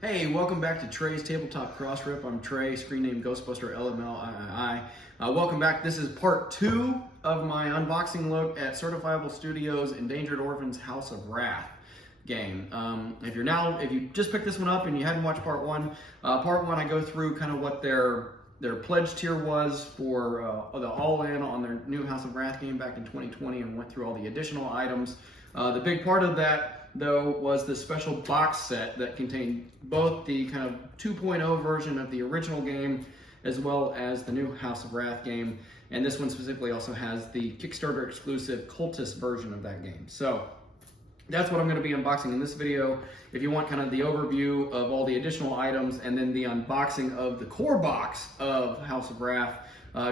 Hey, welcome back to Trey's Tabletop Crossrip. I'm Trey, screen name Ghostbuster LML III. Welcome back. This is part 2 of my unboxing look at Certifiable Studios Endangered Orphans House of Rath game. If you just picked this one up and you hadn't watched part 1, I go through kind of what their pledge tier was for the all-in on their new House of Rath game back in 2020 and went through all the additional items. The big part of that, though, was the special box set that contained both the kind of 2.0 version of the original game as well as the new House of Rath game. And this one specifically also has the Kickstarter exclusive Cultist version of that game. So that's what I'm going to be unboxing in this video. If you want kind of the overview of all the additional items and then the unboxing of the core box of House of Rath,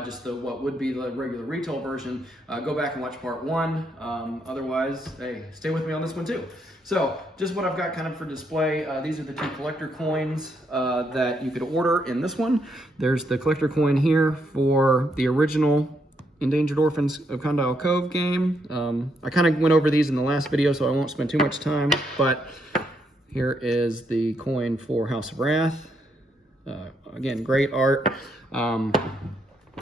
just what would be the regular retail version, go back and watch part 1. Otherwise, hey, stay with me on this one too. So just what I've got kind of for display, these are the 2 collector coins that you could order in this one. There's the collector coin here for the original Endangered Orphans of Condyle Cove game. I kind of went over these in the last video, so I won't spend too much time, but here is the coin for House of Rath. Again, great art.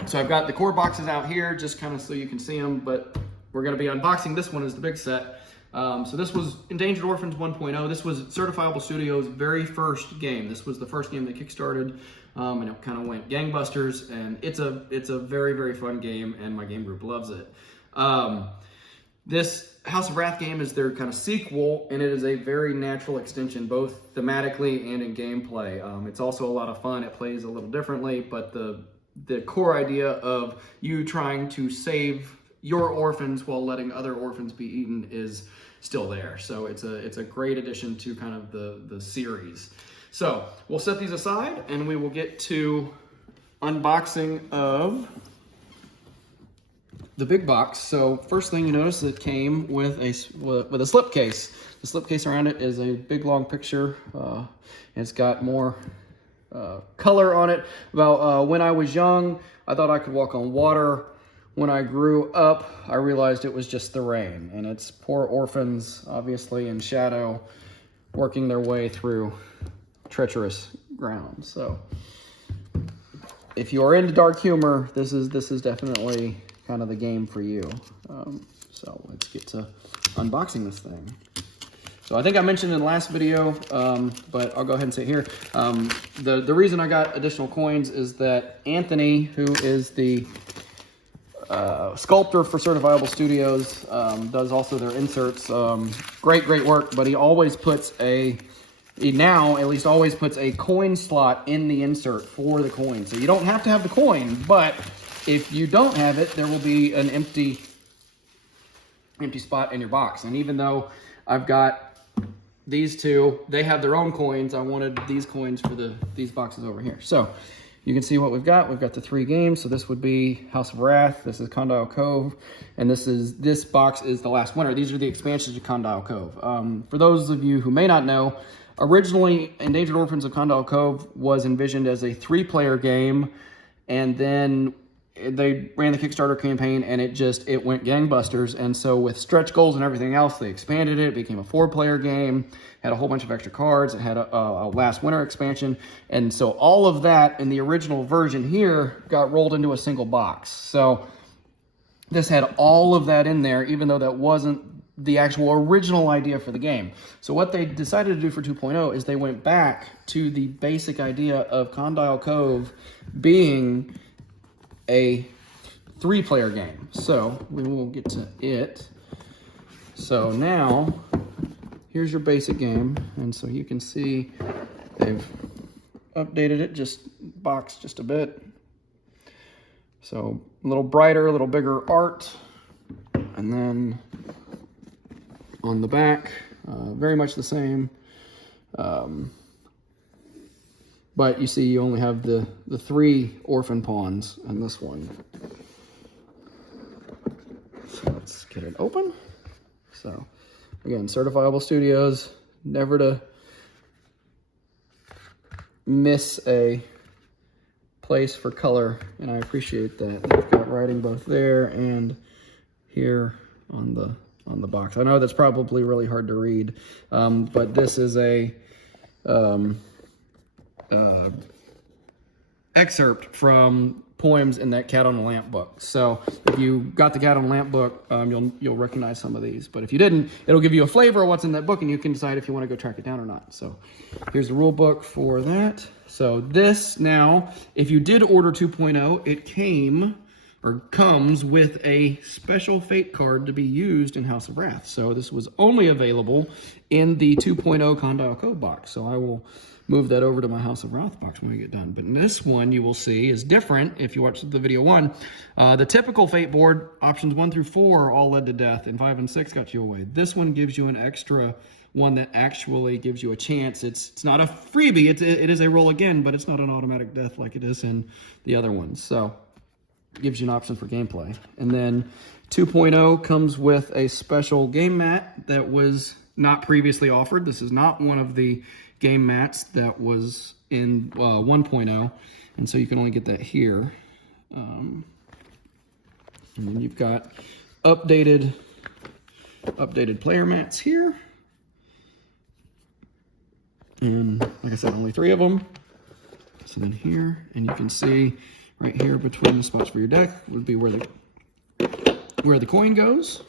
So I've got the core boxes out here just kind of so you can see them, but we're going to be unboxing this one as the big set. So this was Endangered Orphans 1.0. This was Certifiable Studios' very first game. This was the first game that kickstarted, and it kind of went gangbusters, and it's a very, very fun game, and my game group loves it. This House of Rath game is their kind of sequel, and it is a very natural extension, both thematically and in gameplay. It's also a lot of fun. It plays a little differently, but the core idea of you trying to save your orphans while letting other orphans be eaten is still there. So it's a great addition to kind of the series. So we'll set these aside and we will get to unboxing of the big box. So first thing you notice, it came with a slipcase. The slipcase around it is a big long picture. And it's got more color on it about when I was young, I thought I could walk on water. When I grew up, I realized it was just the rain, and it's poor orphans, obviously in shadow, working their way through treacherous ground. So if you are into dark humor, this is definitely kind of the game for you. So let's get to unboxing this thing. So I think I mentioned in the last video, but I'll go ahead and say it here. The reason I got additional coins is that Anthony, who is the sculptor for Certifiable Studios, does also their inserts. Great work, but he always puts now at least always puts a coin slot in the insert for the coin. So you don't have to have the coin, but if you don't have it, there will be an empty spot in your box. And even though I've got these two, they have their own coins, I wanted these coins for these boxes over here. So you can see what we've got. We've got the 3 games. So this would be House of Rath, this is Condyle Cove, and this box is the last winner. These are the expansions of Condyle Cove. For those of you who may not know, originally Endangered Orphans of Condyle Cove was envisioned as a 3-player game, and then they ran the Kickstarter campaign and it went gangbusters. And so with stretch goals and everything else, they expanded it. It became a 4-player game, had a whole bunch of extra cards. It had a last winter expansion. And so all of that in the original version here got rolled into a single box. So this had all of that in there, even though that wasn't the actual original idea for the game. So what they decided to do for 2.0 is they went back to the basic idea of Condyle Cove being a 3-player game. So we will get to it. So now here's your basic game, and so you can see they've updated it, just boxed just a bit. So a little brighter, a little bigger art, and then on the back, very much the same. But you see, you only have the 3 orphan pawns in this one. So let's get it open. So again, Certifiable Studios, never to miss a place for color, and I appreciate that. They've got writing both there and here on the box. I know that's probably really hard to read, but this is a excerpt from poems in that Cat on the Lamp book. So if you got the Cat on the Lamp book, you'll recognize some of these. But if you didn't, it'll give you a flavor of what's in that book, and you can decide if you want to go track it down or not. So here's the rule book for that. So this now, if you did order 2.0, it came or comes with a special fate card to be used in House of Rath. So this was only available in the 2.0 Condyle Cove box. So I will move that over to my House of Rath box when we get done. But in this one, you will see, is different if you watch the video 1. The typical fate board, options 1 through 4 all led to death, and 5 and 6 got you away. This one gives you an extra one that actually gives you a chance. It's not a freebie, it is a roll again, but it's not an automatic death like it is in the other ones. So it gives you an option for gameplay. And then 2.0 comes with a special game mat that was not previously offered. This is not one of the game mats that was in 1.0, and so you can only get that here. And then you've got updated player mats here, and like I said, only 3 of them. So then here, and you can see right here between the spots for your deck would be where the coin goes,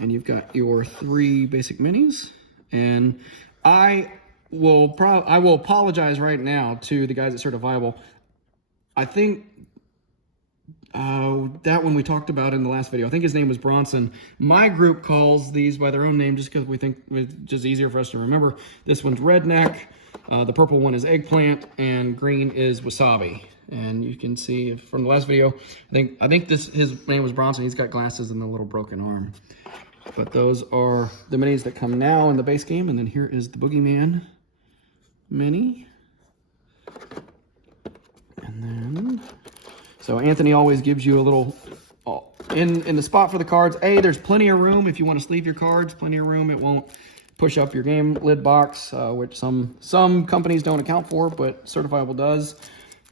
and you've got your 3 basic minis. And I will apologize right now to the guys at Certifiable. I think that one we talked about in the last video, I think his name was Bronson. My group calls these by their own name just because we think it's just easier for us to remember. This one's Redneck, the purple one is Eggplant, and green is Wasabi. And you can see from the last video, I think his name was Bronson. He's got glasses and a little broken arm. But those are the minis that come now in the base game. And then here is the Boogeyman mini. And then, so Anthony always gives you a little, in the spot for the cards, there's plenty of room if you want to sleeve your cards, plenty of room. It won't push up your game lid box, which some companies don't account for, but Certifiable does.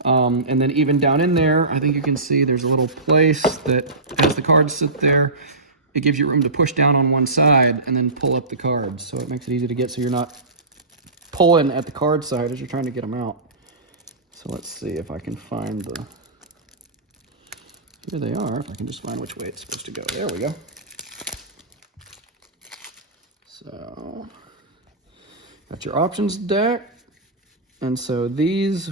And then even down in there, I think you can see there's a little place that as the cards sit there, it gives you room to push down on one side and then pull up the cards. So it makes it easy to get so you're not pulling at the card side as you're trying to get them out. So let's see if I can find the, here they are, if I can just find which way it's supposed to go. There we go. So, got your options deck. And so these,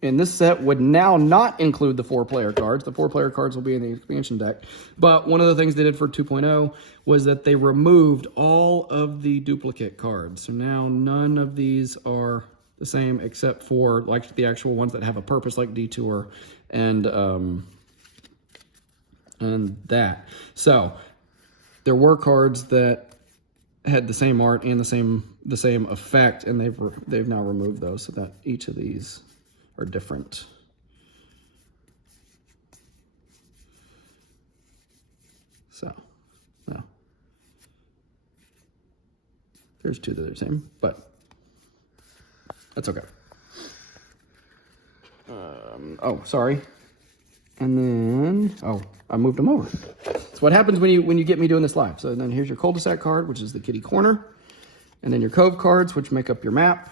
in this set, would now not include the 4-player cards. The 4-player cards will be in the expansion deck. But one of the things they did for 2.0 was that they removed all of the duplicate cards. So now none of these are the same except for like the actual ones that have a purpose, like Detour and that. So there were cards that had the same art and the same effect, and they've now removed those so that each of these are different. So, no. There's 2 that are the same, but that's okay. Oh, sorry. And then, I moved them over. That's what happens when you get me doing this live. So then here's your cul-de-sac card, which is the kitty corner. And then your Cove cards, which make up your map.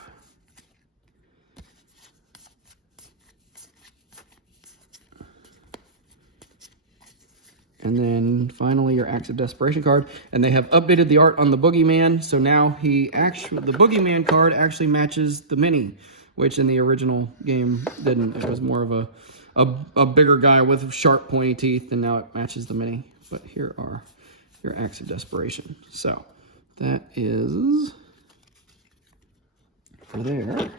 And then finally your Acts of Desperation card. And they have updated the art on the Boogeyman. So now the Boogeyman card actually matches the mini, which in the original game didn't. It was more of a bigger guy with sharp pointy teeth, and now it matches the mini. But here are your Acts of Desperation. So that is for there.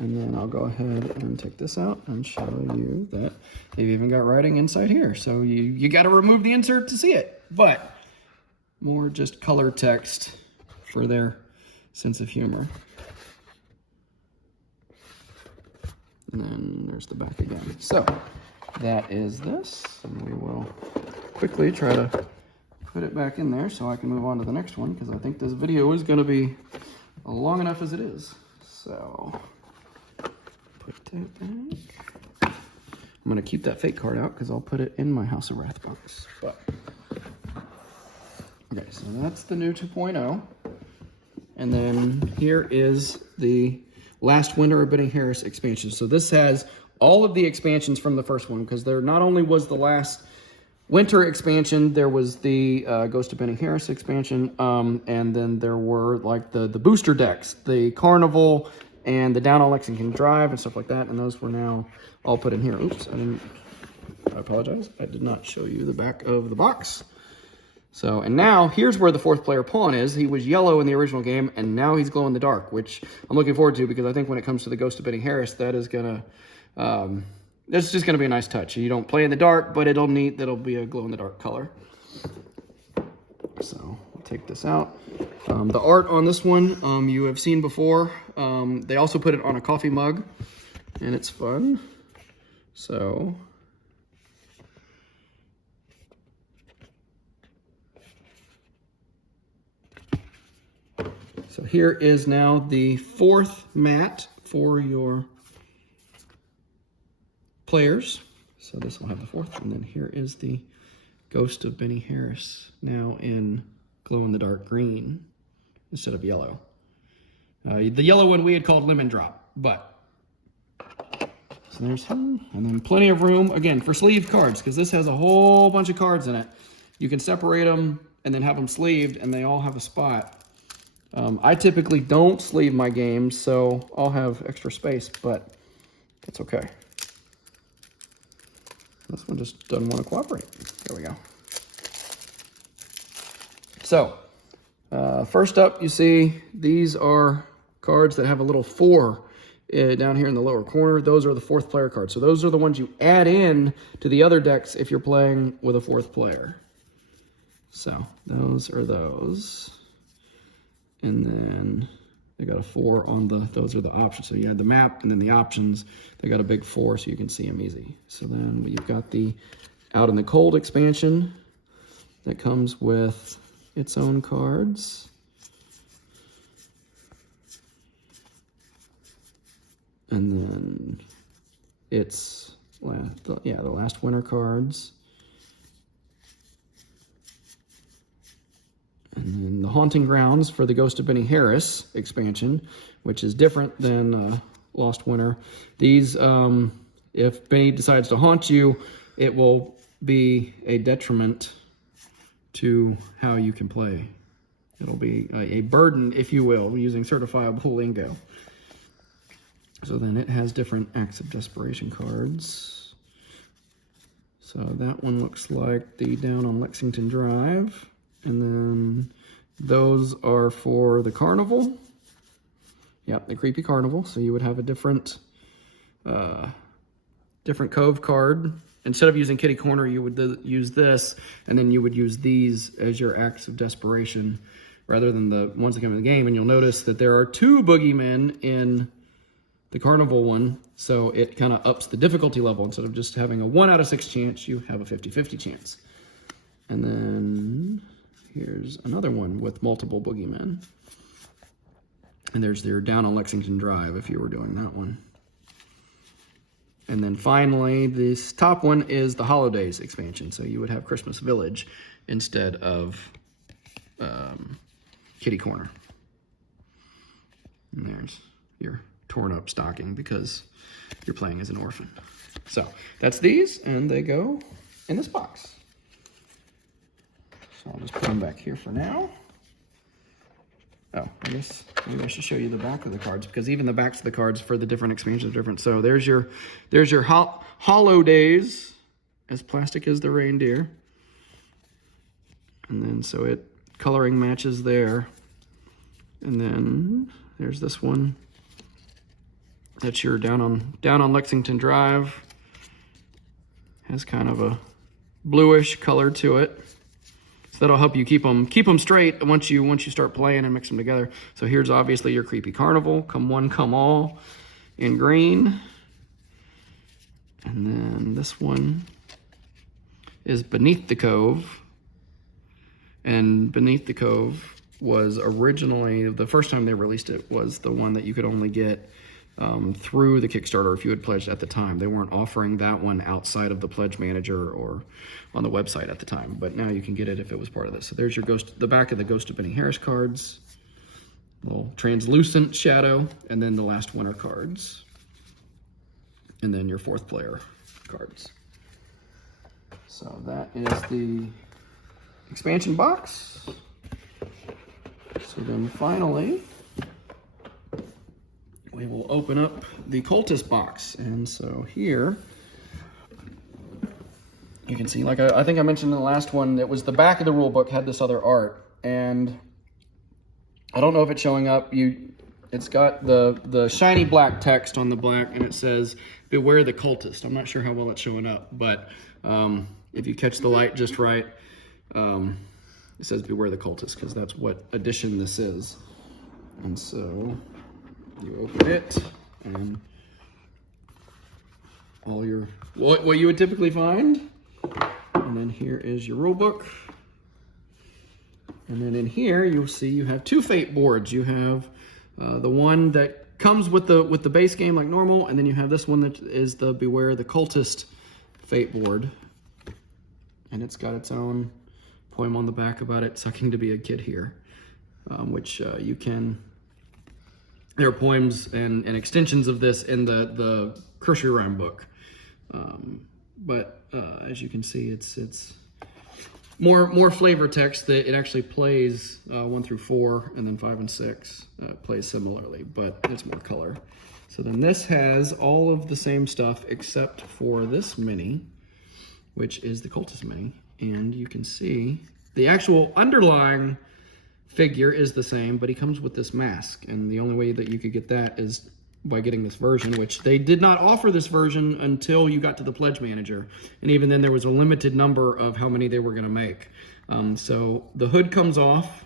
And then I'll go ahead and take this out and show you that they've even got writing inside here. So you got to remove the insert to see it, but more just color text for their sense of humor. And then there's the back again. So that is this, and we will quickly try to put it back in there so I can move on to the next one, because I think this video is going to be long enough as it is. So put that back. I'm going to keep that fake card out because I'll put it in my House of Rath box. But okay, so that's the new 2.0. And then here is the Last Winter of Benny Harris expansion. So this has all of the expansions from the first one, because there not only was the Last Winter expansion, there was the Ghost of Benny Harris expansion, and then there were like the booster decks, the Carnival and the Down on Lexington Drive and stuff like that, and those were now all put in here. Oops, I apologize. I did not show you the back of the box. So, and now here's where the fourth player pawn is. He was yellow in the original game, and now he's glow in the dark, which I'm looking forward to, because I think when it comes to the Ghost of Benny Harris, that is gonna, that's just gonna be a nice touch. You don't play in the dark, but it'll be a glow in the dark color. So I'll take this out. The art on this one, you have seen before. They also put it on a coffee mug, and it's fun. So here is now the fourth mat for your players. So this will have the fourth, and then here is the Ghost of Benny Harris, now in glow-in-the-dark green instead of yellow. The yellow one we had called Lemon Drop, but... So there's him, and then plenty of room, again, for sleeved cards, because this has a whole bunch of cards in it. You can separate them and then have them sleeved, and they all have a spot. I typically don't sleeve my games, so I'll have extra space, but that's okay. This one just doesn't want to cooperate. There we go. So, first up, you see these are cards that have a little 4 down here in the lower corner. Those are the fourth player cards. So those are the ones you add in to the other decks if you're playing with a fourth player. So those are those. And then they got a 4 on those are the options. So you had the map and then the options. They got a big 4 so you can see them easy. So then you've got the Out in the Cold expansion that comes with its own cards. And then it's, the Last Winter cards. And then the Haunting Grounds for the Ghost of Benny Harris expansion, which is different than Lost Winter. These, if Benny decides to haunt you, it will be a detriment to how you can play. It'll be a burden, if you will, using certifiable lingo. So then it has different Acts of Desperation cards. So that one looks like the Down on Lexington Drive. And then those are for the Carnival. Yep, the Creepy Carnival. So you would have a different Cove card. Instead of using Kitty Corner, you would use this, and then you would use these as your Acts of Desperation rather than the ones that come in the game. And you'll notice that there are 2 boogeymen in the Carnival one, so it kind of ups the difficulty level. Instead of just having a 1 out of 6 chance, you have a 50-50 chance. And then here's another one with multiple boogeymen. And there's your Down on Lexington Drive if you were doing that one. And then finally, this top one is the Holidays expansion. So you would have Christmas Village instead of Kitty Corner. And there's your torn up stocking because you're playing as an orphan. So that's these, and they go in this box. So I'll just put them back here for now. Oh, I guess maybe I should show you the back of the cards, because even the backs of the cards for the different expansions are different. So there's your Holidays, as plastic as the reindeer. And then so it coloring matches there. And then there's this one. That's your Down on Lexington Drive. Has kind of a bluish color to it. So that'll help you keep them straight once you start playing and mix them together. So here's obviously your Creepy Carnival, Come One, Come All in green. And then this one is Beneath the Cove. And Beneath the Cove was originally, the first time they released it was the one that you could only get through the Kickstarter if you had pledged at the time. They weren't offering that one outside of the Pledge Manager or on the website at the time, but now you can get it if it was part of this. So there's your the back of the Ghost of Benny Harris cards. little translucent shadow, and then the last winner cards. And then your 4th player cards. So that is the expansion box. So then finally, we will open up the Cultist box. And so here, you can see, like I think I mentioned in the last one, it was the back of the rule book had this other art. And I don't know if it's showing up. It's got the shiny black text on the black, and it says, "Beware the Cultist." I'm not sure how well it's showing up, but if you catch the light just right, it says "Beware the Cultist" because that's what edition this is. And so you open it, and all your what you would typically find, and then here is your rule book. And then in here, you'll see you have 2 fate boards. You have the one that comes with the base game like normal, and then you have this one that is the Beware the Cultist fate board. And it's got its own poem on the back about it sucking to be a kid here, which you can... There are poems and extensions of this in the Cursory Rhyme book. But as you can see, it's more flavor text. That it actually plays 1 through 4, and then 5 and 6 plays similarly, but it's more color. So then this has all of the same stuff except for this mini, which is the Cultist mini, and you can see the actual underlying figure is the same, but he comes with this mask, and the only way that you could get that is by getting this version, which they did not offer this version until you got to the Pledge Manager. And even then there was a limited number of how many they were gonna make. So the hood comes off,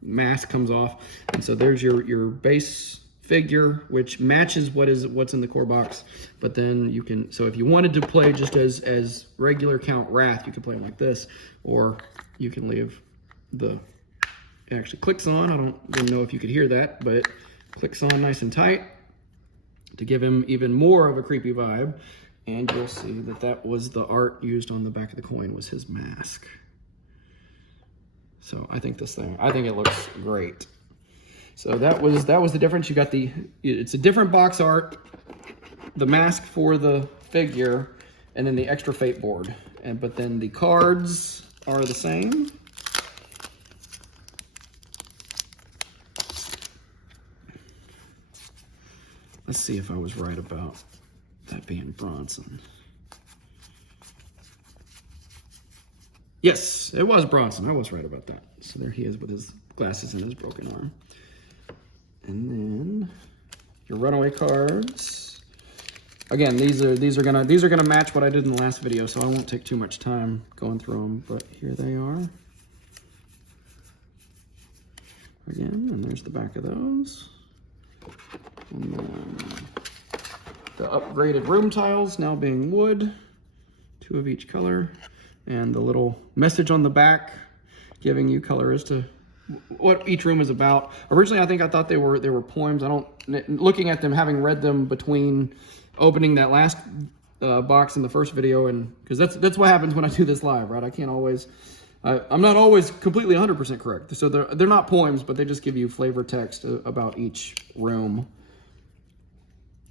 mask comes off, and so there's your base figure, which matches what's in the core box. But then you can, so if you wanted to play just as regular Count Wrath, you could play him like this, or you can leave it actually clicks on. I don't even know if you could hear that, but it clicks on nice and tight to give him even more of a creepy vibe. And you'll see that was the art used on the back of the coin, was his mask. So I think it looks great. So that was the difference. You got it's a different box art, the mask for the figure, and then the extra fate board. But then the cards are the same. Let's see if I was right about that being Bronson. Yes, it was Bronson. I was right about that. So there he is with his glasses and his broken arm. And then your runaway cards. Again, these are gonna match what I did in the last video, so I won't take too much time going through them. But here they are. Again, and there's the back of those. And then the upgraded room tiles now being wood, 2 of each color, and the little message on the back giving you color as to what each room is about. Originally, I thought they were poems. Looking at them, having read them between opening that last box in the first video, and because that's what happens when I do this live, right? I can't always. I'm not always completely 100% correct. So they're not poems, but they just give you flavor text about each room.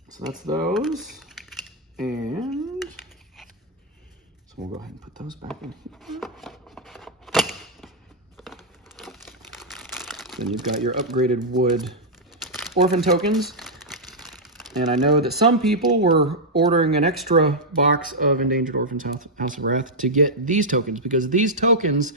So that's those. And so we'll go ahead and put those back in here. Then you've got your upgraded wood orphan tokens. And I know that some people were ordering an extra box of Endangered Orphans House of Rath to get these tokens, because these tokens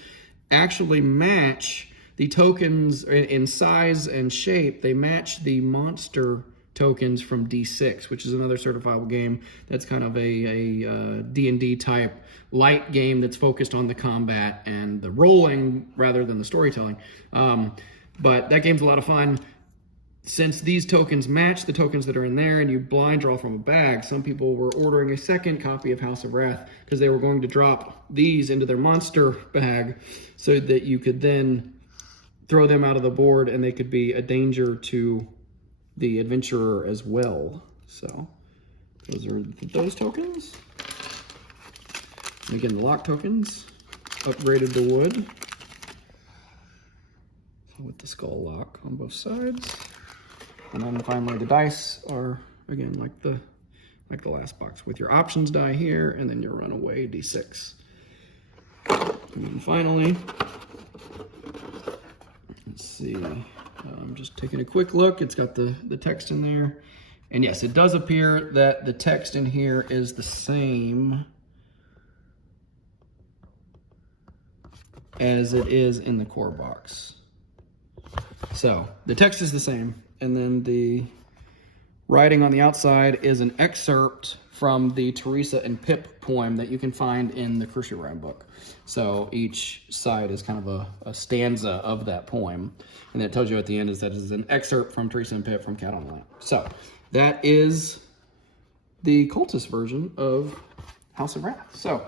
actually match the tokens in size and shape. They match the monster tokens from D6, which is another certifiable game that's kind of a D&D type light game that's focused on the combat and the rolling rather than the storytelling. But that game's a lot of fun. Since these tokens match the tokens that are in there and you blind draw from a bag, some people were ordering a second copy of House of Rath because they were going to drop these into their monster bag so that you could then throw them out of the board and they could be a danger to the adventurer as well. So those are those tokens. And again, the lock tokens, upgraded to wood. So with the skull lock on both sides. And then finally the dice are, again, like the last box, with your options die here, and then your runaway D6. And then finally, let's see, I'm just taking a quick look. It's got the text in there. And yes, it does appear that the text in here is the same as it is in the core box. So the text is the same, and then the writing on the outside is an excerpt from the Teresa and Pip poem that you can find in the Crucial Rhyme book. So each side is kind of a stanza of that poem, and then it tells you at the end is that it is an excerpt from Teresa and Pip from Cat on the Lamp. So that is the Cultist version of House of Rath. So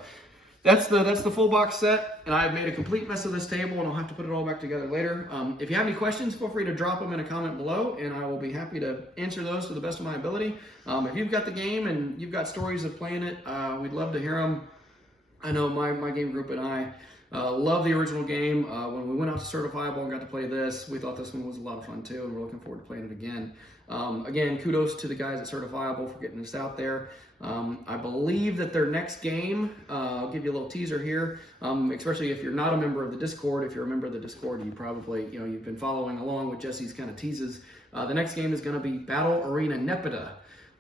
that's the full box set, and I've made a complete mess of this table, and I'll have to put it all back together later. If you have any questions, feel free to drop them in a comment below, and I will be happy to answer those to the best of my ability. If you've got the game and you've got stories of playing it, we'd love to hear them. I know my game group and I love the original game. When we went out to Certifiable and got to play this, we thought this one was a lot of fun too, and we're looking forward to playing it again. Again, kudos to the guys at Certifiable for getting this out there. I believe that their next game, I'll give you a little teaser here, especially if you're not a member of the Discord. If you're a member of the Discord, you probably, you've been following along with Jesse's kind of teases. The next game is going to be Battle Arena Nepeta,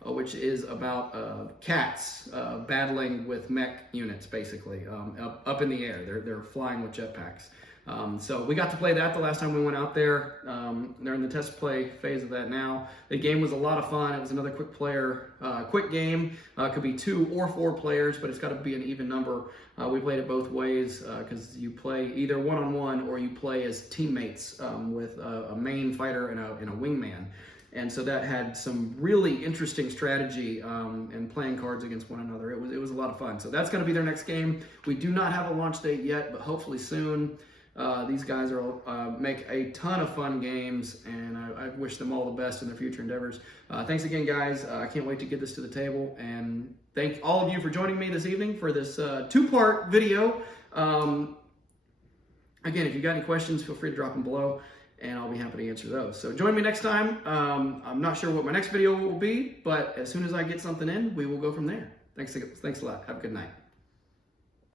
which is about cats battling with mech units, basically, up in the air. They're flying with jetpacks. So we got to play that the last time we went out there. They're in the test play phase of that now. The game was a lot of fun. It was another quick game. Could be 2 or 4 players, but it's got to be an even number. We played it both ways because you play either one-on-one or you play as teammates with a main fighter and a wingman. And so that had some really interesting strategy and playing cards against one another. It was a lot of fun. So that's going to be their next game. We do not have a launch date yet, but hopefully soon. These guys make a ton of fun games, and I wish them all the best in their future endeavors. Thanks again, guys. I can't wait to get this to the table, and thank all of you for joining me this evening for this 2-part video. Again, if you got any questions, feel free to drop them below, and I'll be happy to answer those. So join me next time. I'm not sure what my next video will be, but as soon as I get something in, we will go from there. Thanks a lot. Have a good night.